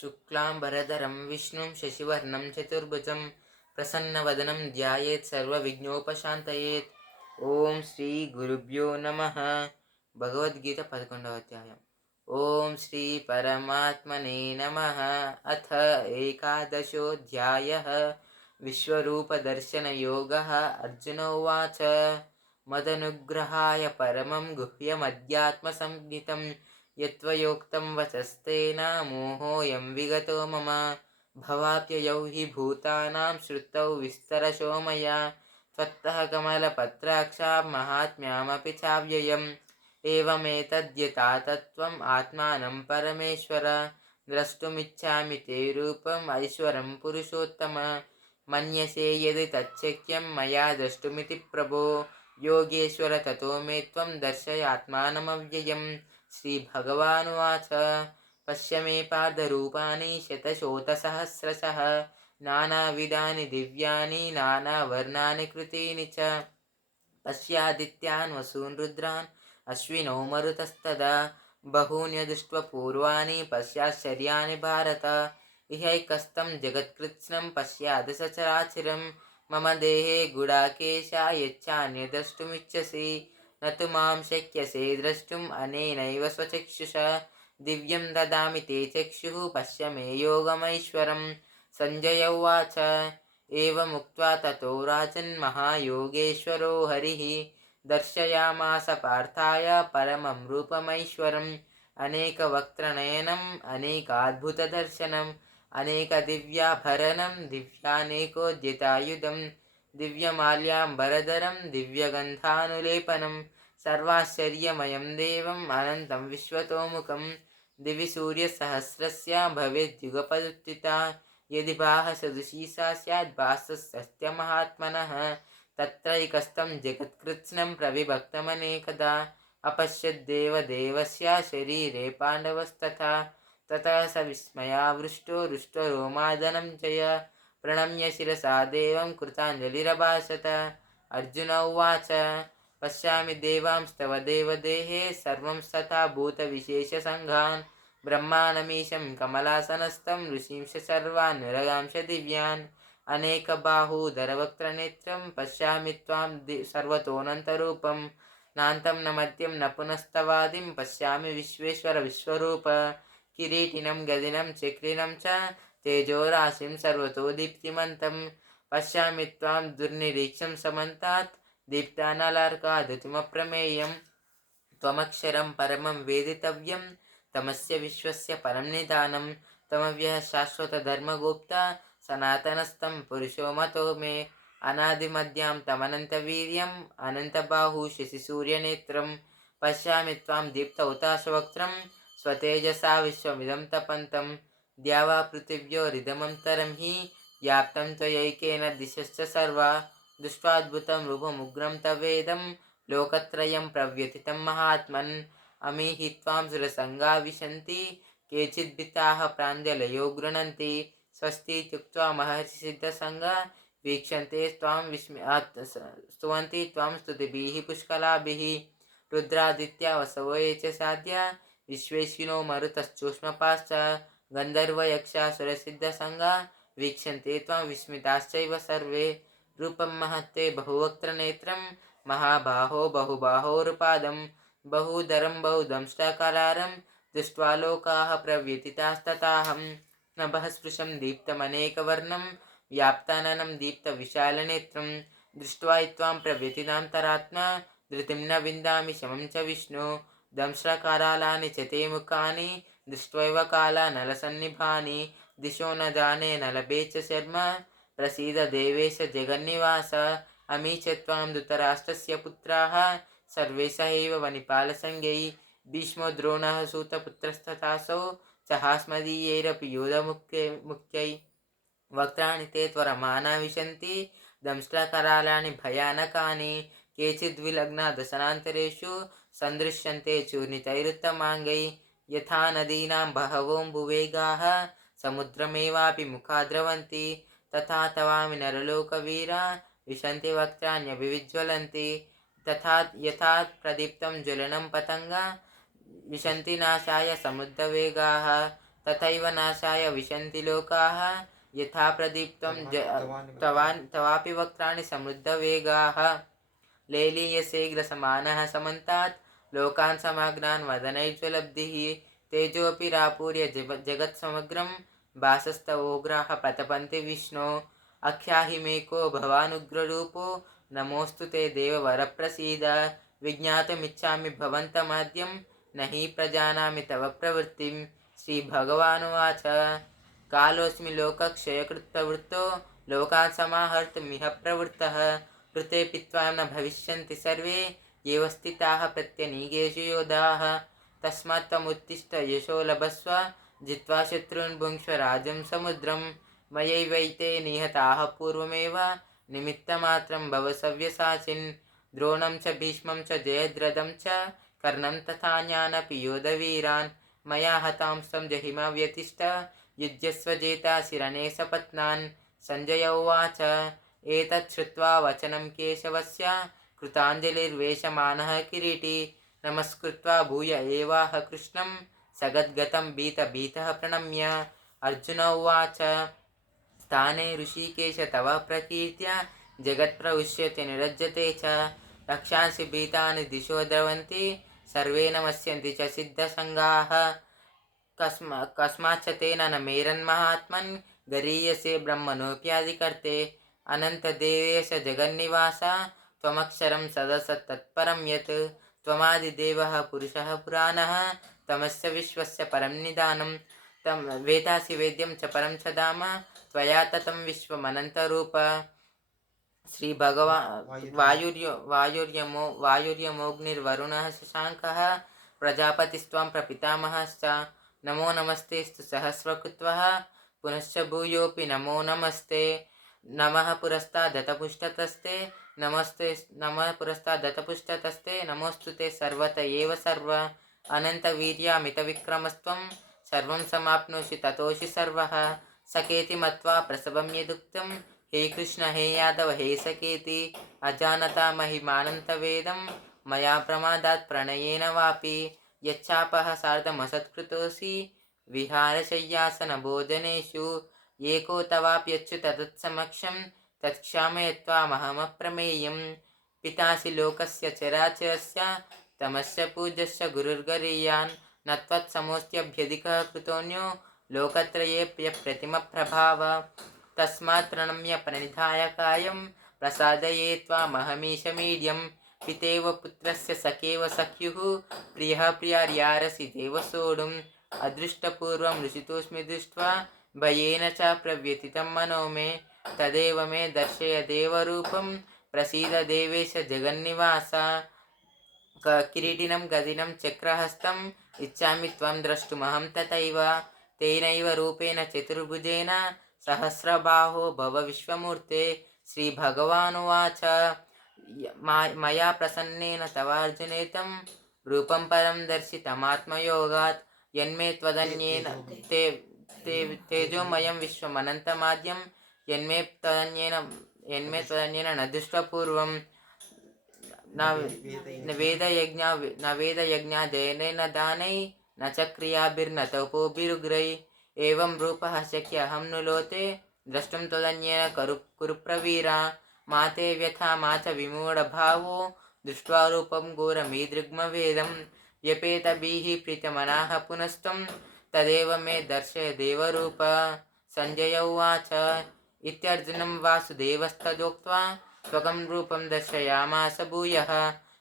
शुक्लांबरधरं विष्णुं शशिवर्णं चतुर्भुजं प्रसन्नवदनं ध्यायेत् सर्वविघ्नोपशान्तयेत्। ఓం శ్రీ గురుభ్యో నమ. భగవద్గీత 11వ అధ్యాయం. ఓం శ్రీ పరమాత్మనే నమ. అథ ఏకాదశోऽధ్యాయः. విశ్వరూపదర్శనయోగः. అర్జున ఉవాచ మదనుగ్రహాయ పరమం గుహ్యమధ్యాత్మసంజ్ఞితం యత్వయోక్తం వచస్తేన మోహోऽयं విగతో మమ. భవాప్యయౌ హి భూతానాం శ్రుతౌ విస్తరశో మయా त्वत्तः कमलपत्राक्षा महात्म्यामपि चाव्ययम्. एवमेतद्यथा तत्त्वम् आत्मानं परमेश्वर द्रष्टुमिच्छामि ते रूपम् ऐश्वरं पुरुषोत्तम. मन्यसे यदि तच्छक्यं मया द्रष्टुमिति प्रभो. योगेश्वर ततो मे त्वं दर्शयात्मानमव्ययम्. श्रीभगवानुवाच पश्य मे पादरूपाणि शतशोतसहस्रशः नानाविधानि दिव्यानि नानावर्णानि कृतीनि च. पश्यादित्यान् वसून् रुद्रान् अश्विनौ मरुतस्तदा बहून्यदृष्ट्वा पूर्वाणि पश्याश्चर्याणि भारत. इहैकस्तं जगत्कृत्स्नं पश्याद सचराचरं मम देहे गुडाकेशा यच्चान्यद्रष्टुमिच्छसि न तु मां शक्यसे द्रष्टुम् अनेनैव स्वचक्षुषा. दिव्यं ददामि ते चक्षुः पश्य मे योगमैश्वरम्. संजय उवाच एवमुक्त्वा ततो राजन् महायोगेश्वरो हरिः दर्शयामास पार्थाय परमं रूपमैश्वरम्. अनेकवक्त्रनयनम् अनेकाद्भुतदर्शनम् अनेकदिव्याभरणं दिव्यानेकोद्यतायुधं दिव्यमाल्याम्बरधरं दिव्यगन्धानुलेपनं सर्वाश्चर्यमयं देवम् अनन्तं विश्वतोमुखं. दिवि सूर्यसहस्रस्य भवेद्युगपदुत्थिता यदि बाहसदृशी सा स्यात् भासस्तस्यमहात्मनः. तत्रैकस्तं जगत्कृत्स्नं प्रविभक्तमनेकदा अपश्यद्देवदेवस्य शरीरे पाण्डवस्तथा. ततः स विस्मयावृष्टो रुष्टो रोमादनञ्जय प्रणम्य शिरसा देवं कृताञ्जलिरभाषत. अर्जुन उवाच पश्यामि देवांस्तव देवदेहे सर्वं तथा भूतविशेषसङ्घान् ब्रह्माणमीशं कमलासनस्थं ऋषींश सर्वान् नरगांश दिव्यान् अनेकबाहूधरवक्त्रनेत्रं पश्यामि त्वां सर्वतोऽनन्तरूपं नान्तं न मध्यं न पुनस्तवादिं पश्यामि विश्वेश्वर विश्वरूप. किरीटिनं गदिनं चक्रिनं च तेजोराशिं सर्वतो दीप्तिमन्तं पश्यामि त्वां दुर्निरीक्षं समन्तात् दीप्तानलार्काधृतिमप्रमेयं. त्वमक्षरं परमं वेदितव्यं तमस्य विश्वस्य परं निधानं तमव्यः शाश्वतधर्मगुप्ता सनातनस्तं पुरुषो मतो मे. अनादिमध्यां तमनन्तवीर्यम् अनन्तबाहु शशिसूर्यनेत्रं पश्यामि त्वां दीप्तहुताशवक्त्रं स्वतेजसा विश्वमिदं तपन्तं द्यावा पृथिव्योरिदमन्तरं हि व्याप्तं त्वयैकेन दिशश्च सर्वा. दृष्ट्वाद्भुतं रूपमुग्रं तवेदं लोकत्रयं प्रव्यथितं महात्मन्. अमीहि त्वां सुरसङ्गा विशन्ति केचिद्भीताः प्राञ्जलयो गृह्णन्ति स्वस्तीत्युक्त्वा महर्षिसिद्धसङ्गा वीक्षन्ते त्वां विस्मयात् स्तुवन्ति त्वां स्तुतिभिः पुष्कलाभिः. रुद्रादित्या वसवो ये च साध्या विश्वेश्विनो मरुतश्चूष्मपाश्च गन्धर्वयक्षासुरसिद्धसङ्गा वीक्षन्ते त्वां विस्मिताश्चैव सर्वे. रूपं महत्ते बहुवक्त्रनेत्रं महाबाहो बहुबाहोरुपादं बहुधरं बहुदंष्ट्राकरालं दृष्ट्वा लोकाः प्रव्यथितास्तथाहं. नभः स्पृशं दीप्तमनेकवर्णं व्याप्ताननं दीप्तविशालनेत्रं दृष्ट्वा त्वां प्रव्यथितान्तरात्मा धृतिं न विन्दामि शमं च विष्णु. दंष्ट्राकरालानि च ते मुखानि दृष्ट्वैव कालानलसन्निभानि दिशो न जाने न लभे च शर्मा प्रसीद देवेश जगन्निवास. अमी च त्वां धृतराष्ट्रस्य पुत्राः सर्वे सहैव वनिपालसंज्ञै भीष्मो द्रोणः सूतपुत्रस्तथासौ सहास्मदीयैरपि योधमुख्यै. वक्त्राणि ते त्वरमाना विशन्ति दंष्ट्राकरालानि भयानकानि केचिद्विलग्ना दशनान्तरेषु सन्दृश्यन्ते चूर्णितैरुत्तमाङ्गै. यथा नदीनां बहवोऽम्बुवेगाः समुद्रमेवापि मुखा द्रवन्ति तथा तवामि नरलोकवीरा विशन्ति वक्त्राण्यभिविज्वलन्ति. तथा यथा प्रदीप्तं ज्वलनं पतङ्गा विशन्ति नाशाय समुद्रवेगाः तथैव नाशाय विशन्ति लोकाः यथा प्रदीप्तं तवापि वक्त्राणि समृद्धवेगाः लेलीयसेग्रसमानः समन्तात् लोकान् समाग्नान् वदनैज्वलब्धिः तेजोऽपि रापूर्य जगत्समग्रं भासस्तवोग्राः प्रतपन्ति विष्णो आख्याहि भवानुग्ररूपो नमोऽस्तु ते देववरप्रसीद विज्ञातुमिच्छामि भवन्तमाद्यं न हि प्रजानामि तव प्रवृत्तिं श्रीभगवानुवाच कालोऽस्मि लोकक्षयकृत्प्रवृत्तो लोकान् समाहर्तुमिह प्रवृत्तः ऋतेऽपि त्वां न भविष्यन्ति सर्वे एव स्थिताः प्रत्यनीकेषु योधाः तस्मात् त्वमुत्तिष्ठ यशो लभस्व जित्वा शत्रून् भुङ्क्ष्व राज्यं समुद्रं मयैवैते निहताः पूर्वमेव निमित्तमात्रं भव सव्यसाचिन् द्रोणं च भीष्मं च जयद्रथं च कर्णं तथान्यानपि योधवीरान् मया हतांस्त्वं जहिमा व्यतिष्ठ युध्यस्व जेतासि रणे सपत्नान् सञ्जय उवाच एतत् श्रुत्वा वचनं केशवस्य कृताञ्जलिर्वेशमानः किरीटी नमस्कृत्वा भूय एवाह कृष्णं सगद्गतं भीतः प्रणम्य अर्जुन उवाच स्थाने ऋषिकेश तव प्रकीर्त्या जगत्प्रविश्यते निरज्यते च रक्षांसि भीतानि दिशो द्रवन्ति सर्वे नमस्यन्ति च सिद्धसङ्गाः कस्माच्च तेन न मेरन्महात्मन् गरीयसे ब्रह्मणोऽप्यादिकर्ते अनन्तदेवेश जगन्निवास त्वमक्षरं सदसत्तत्परं यत् त्वमादिदेवः पुरुषः पुराणः तमस्य विश्वस्य परं निदानं तं वेदासि वेद्यं च परं च धाम त्वया ततं विश्वमनन्तरूप श्रीभगवान् वायुर्यमोऽग्निर्वरुणः शशाङ्कः प्रजापतिस्त्वं प्रपितामहश्च नमो नमस्तेस्तु सहस्रकृत्वः पुनश्च भूयोऽपि नमो नमस्ते नमः पुरस्तादतपुष्टतस्ते नमः पुरस्तादतपुष्टतस्ते नमोऽस्तु ते सर्वत एव सर्व अनन्तवीर्यामितविक्रमस्त्वं सर्वं समाप्नोषि ततोषि सर्वः सखेति मत्वा प्रसवं यदुक्तं हे कृष्ण हे यादव हे सखेति अजानता महिमानन्तवेदं मया प्रमादात् प्रणयेन वापि यच्चापः सार्धमसत्कृतोऽसि विहारशय्यासनभोजनेषु एको तवाप्यच्युत तत्समक्षं तत्क्षामयत्वामहमप्रमेयं पितासि लोकस्य चराचरस्य तमस्य पूज्यस्य गुरुर्गरीयान् न त्वत्समोऽस्त्यभ्यधिकः कृतोऽन्यो लोकत्रयेऽप्यप्रतिमप्रभाव तस्मात् प्रणम्य प्रणिधाय कायं प्रसादये त्वामहमीशमीड्यं पितेव पुत्रस्य सखेव सख्युः प्रियः प्रियार्यारसि देव सोढुम् अदृष्टपूर्वं ऋषितोऽस्मि दृष्ट्वा भयेन च प्रव्यथितं मनो मे तदेव मे दर्शय देवरूपं प्रसीद देवेश जगन्निवास किरीटिनं गदिनं चक्रहस्तम् इच्छामि त्वं द्रष्टुमहं तथैव तेनैव रूपेण चतुर्भुजेन सहस्रबाहो भव विश्वमूर्ते श्रीभगवानुवाच मया प्रसन्नेन तवार्जुनेतं रूपं परं दर्शितमात्मयोगात् यन्मे त्वदन्येन तेजोमयं विश्वमनन्तमाद्यं यन्मे त्वदन्येन न दृष्टपूर्वं न वेदयज्ञादयनेन दानै न च क्रियाभिर्न तपोभिरुग्रै एवं रूपः शक्यहं नु लोते द्रष्टुं त्वदन्येन कुरु प्रवीरा मा ते व्यथा मा च विमूढभावो दृष्ट्वा रूपं घोरमीदृग्मवेदं व्यपेतभिः प्रीतमनाः पुनस्त्वं तदेव मे दर्शय देवरूप सञ्जय उवाच इत्यर्जुनं वासुदेवस्तदोक्त्वा स्वकं रूपं दर्शयामास भूयः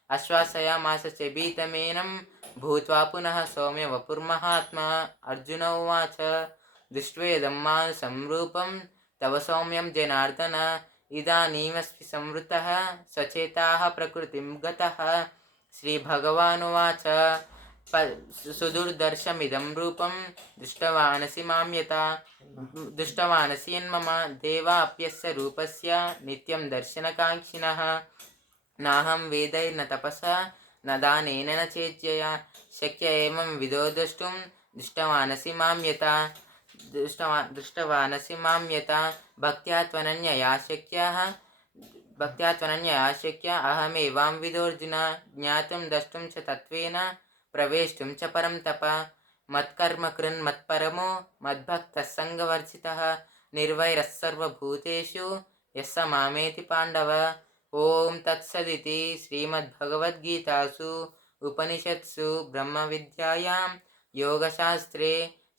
आश्वासयामास च भीतमेनं भूत्वा पुनः सौम्य वपुर्महात्मा अर्जुन उवाच दृष्ट्वेदं मानुषं रूपं तव सौम्यं जनार्दन इदानीमस्मि संवृतः सचेताः प्रकृतिं गतः श्रीभगवानुवाच सुदुर्दर्शमिदं रूपं दृष्टवानसि मां यथा दृष्टवानसि यन्मम देवाप्यस्य रूपस्य नित्यं दर्शनकाङ्क्षिणः नाहं वेदैर्न तपसा न दानेन न चेज्यया शक्य एवं विदो द्रष्टुं दृष्टवानसि मां यथा दृष्टवानसि मां यथा भक्त्या त्वनन्यया शक्य अहमेवां विदोऽर्जुन ज्ञातुं द्रष्टुं च तत्त्वेन प्रवेष्टुं च परं तप మత్కర్మ కృన్ మత్పరమో మద్భక్తः సంగవర్జితः నిర్వైరः సర్వభూతేషు యస్స మామేతి పాండవ. ఓం తత్సదితి శ్రీమద్భగవద్గీతాసు ఉపనిషత్సు బ్రహ్మవిద్యాయాం యోగశాస్త్రే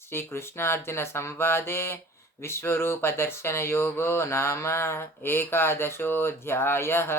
శ్రీకృష్ణార్జున సంవాదే విశ్వరూపదర్శనయోగో నామ ఏకాదశోऽధ్యాయः.